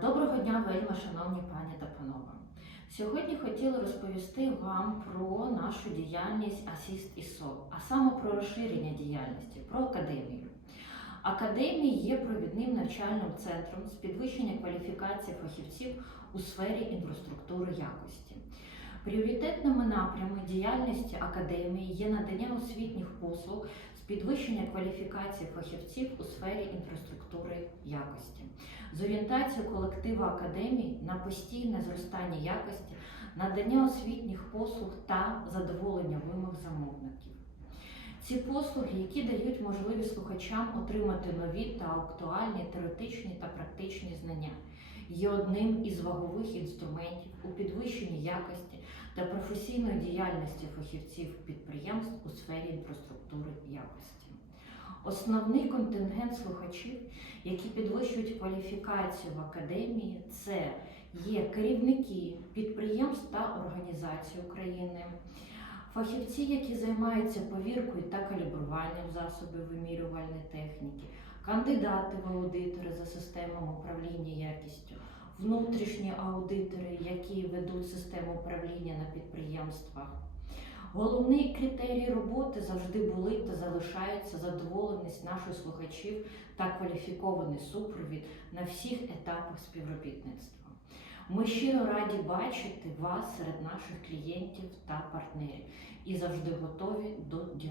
Доброго дня, вельми шановні пані та панове. Сьогодні хотіла розповісти вам про нашу діяльність Асіст ІСО, а саме про розширення діяльності, про академію. Академія є провідним навчальним центром з підвищення кваліфікації фахівців у сфері інфраструктури якості. Пріоритетними напрямами діяльності академії є надання освітніх послуг з підвищення кваліфікації фахівців у сфері інфраструктури якості, з орієнтацією колективу академії на постійне зростання якості, надання освітніх послуг та задоволення вимог замовників. Ці послуги, які дають можливість слухачам отримати нові та актуальні теоретичні є одним із вагових інструментів у підвищенні якості та професійної діяльності фахівців підприємств у сфері інфраструктури якості. Основний контингент слухачів, які підвищують кваліфікацію в академії, це є керівники підприємств та організацій України, фахівці, які займаються повіркою та калібруванням засобів вимірювальної техніки, кандидати в аудитори за системами управління якістю, внутрішні аудитори, які ведуть систему управління на підприємствах. Головний критерій роботи завжди були та залишаються задоволеність наших слухачів та кваліфікований супровід на всіх етапах співробітництва. Ми щиро раді бачити вас серед наших клієнтів та партнерів і завжди готові до діалогу.